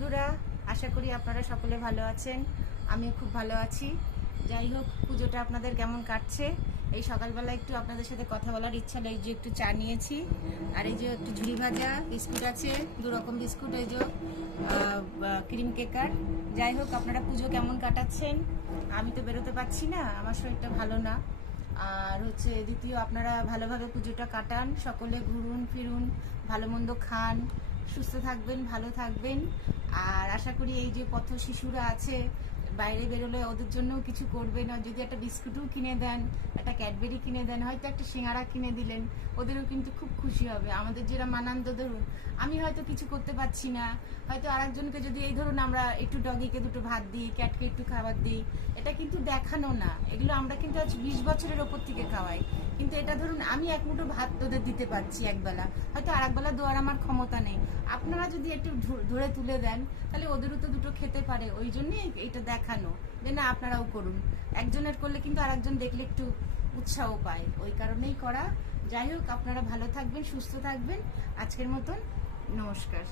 বন্ধুরা, আশা করি আপনারা সকলে ভালো আছেন। আমিও খুব ভালো আছি। যাই হোক, পুজোটা আপনাদের কেমন কাটছে? এই সকালবেলা একটু আপনাদের সাথে কথা বলার ইচ্ছা, এই যে একটু চা নিয়েছি, আর এই যে একটু ঝুড়ি ভাজা বিস্কুট আছে, 2 রকম বিস্কুট, এই যে ক্রিম কেকার। যাই হোক, আপনারা পুজো কেমন কাটাচ্ছেন? আমি তো বেরোতে পারছি না, আমার শরীরটা ভালো না। আর হচ্ছে দ্বিতীয়, আপনারা ভালোভাবে পুজোটা কাটান, সকলে ঘুরুন ফিরুন, ভালো মন্দ খান, সুস্থ থাকবেন, ভালো থাকবেন। আর আশা করি এই যে পথ শিশুরা আছে, বাইরে বেরোলে ওদের জন্যও কিছু করবেন, আর যদি একটা বিস্কুটও কিনে দেন, একটা ক্যাডবেরি কিনে দেন, হয়তো একটা সিঙ্গাড়া কিনে দিলেন, ওদেরও কিন্তু খুব খুশি হবে। আমাদের যেরকম আনন্দ, ধরুন আমি হয়তো কিছু করতে পারছি না, হয়তো আরেকজনকে যদি এই ধরুন আমরা একটু ডগিকে 2টো ভাত দিই, ক্যাটকে একটু খাবার দিই, এটা কিন্তু দেখানো না, এগুলো আমরা কিন্তু আজ 20 বছরের ওপর থেকে খাওয়াই। কিন্তু এটা ধরুন আমি এক মুঠো ভাত তোদের দিতে পারছি একবেলা, হয়তো আর একবেলা দেওয়ার আমার ক্ষমতা নেই। আপনারা যদি একটু ধরে তুলে দেন, তাহলে ওদেরও তো 2টো খেতে পারে। ওই জন্যই এটা দেখানো, যে না আপনারাও করুন। একজনের করলে কিন্তু আরেকজন দেখলে একটু উৎসাহ পায়, ওই কারণেই করা। যাই হোক, আপনারা ভালো থাকবেন, সুস্থ থাকবেন। আজকের মতন নমস্কার।